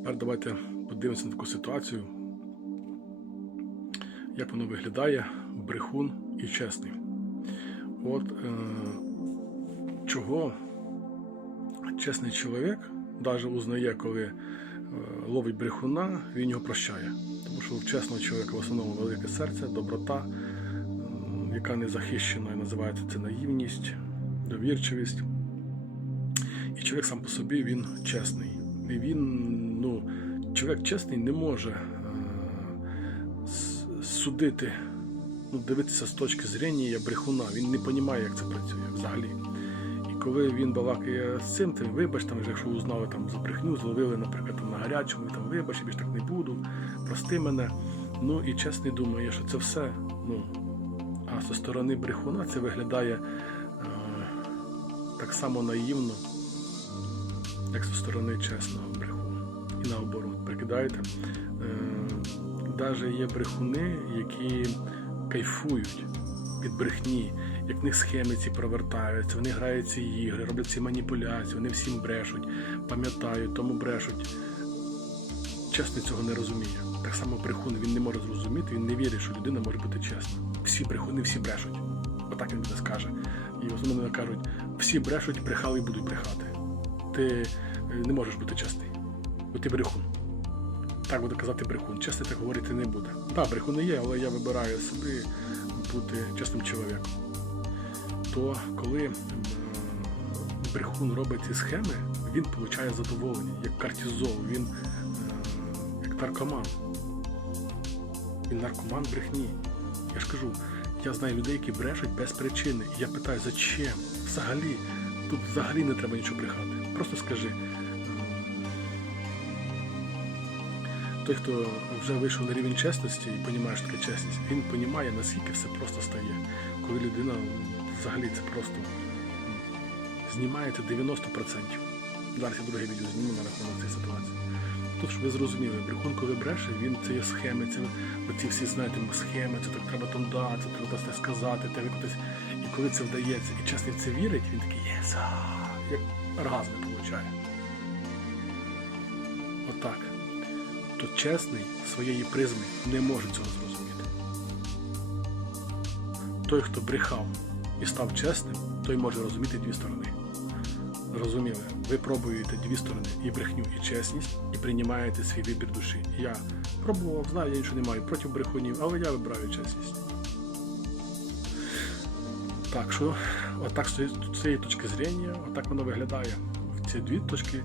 Тепер давайте подивимося на таку ситуацію, як воно виглядає брехун і чесний. От е, чого чесний чоловік навіть узнає, коли е, ловить брехуна, він його прощає. Тому що у чесного чоловіка в основному велике серце, доброта, м, яка не захищена, і називається це наївність, довірчивість. І чоловік сам по собі він чесний. Він, ну, чоловік чесний не може е, судити, ну, дивитися з точки зрення брехуна. Він не розуміє, як це працює взагалі. І коли він балакає з цим, тим вибач, там, якщо узнали там за брехню, зловили, наприклад, там, на гарячому, там вибач, я більш так не буду, прости мене. Ну і чесний думає, що це все. Ну, а зі сторони брехуна це виглядає е, так само наївно, як зі сторони чесного брехуна. І наоборот, прикидаєте? Навіть є брехуни, які кайфують від брехні, як в них схеми ці провертаються, вони грають ці ігри, роблять ці маніпуляції, вони всім брешуть, пам'ятають, тому брешуть. Чесний цього не розуміє. Так само брехун він не може зрозуміти, він не вірить, що людина може бути чесна. Всі брехуни, всі брешуть. Отак він буде скаже. І в основному кажуть, всі брешуть, брехали і будуть брехати. Ти е, не можеш бути чесний, бо ти брехун. Так буде казати брехун. Чесний так говорити не буде. Так, брехуни є, але я вибираю собі бути чесним чоловіком. То коли брехун робить ці схеми, він отримує задоволення, як кортизол, він е, як наркоман. Він наркоман брехні. Я ж кажу, я знаю людей, які брешуть без причини. І я питаю, зачем? Взагалі, тут взагалі не треба нічого брехати. Просто скажи. е, Той, хто вже вийшов на рівень чесності і розуміє, що таке чесність, він розуміє, наскільки все просто стає. Коли людина взагалі це просто знімається 90%. Далі друге відео зніму на рахунок. Тут, щоб ви зрозуміли, брехун, бреше, він це є схеми, це оці всі знаєте, схеми, це так треба там дати, треба це сказати, те виконати. І коли це вдається, і чесний це вірить, він такий єс, як оргазми получає. Отак. То чесний своєї призми не може цього зрозуміти. Той, хто брехав і став чесним, той може розуміти дві сторони. Зрозуміли, ви пробуєте дві сторони і брехню, і чесність, і приймаєте свій вибір душі. Я пробував, знаю, я нічого не маю проти брехунів, але я вибираю чесність. Так що, отак з цієї точки зрення, отак воно виглядає. Ці дві точки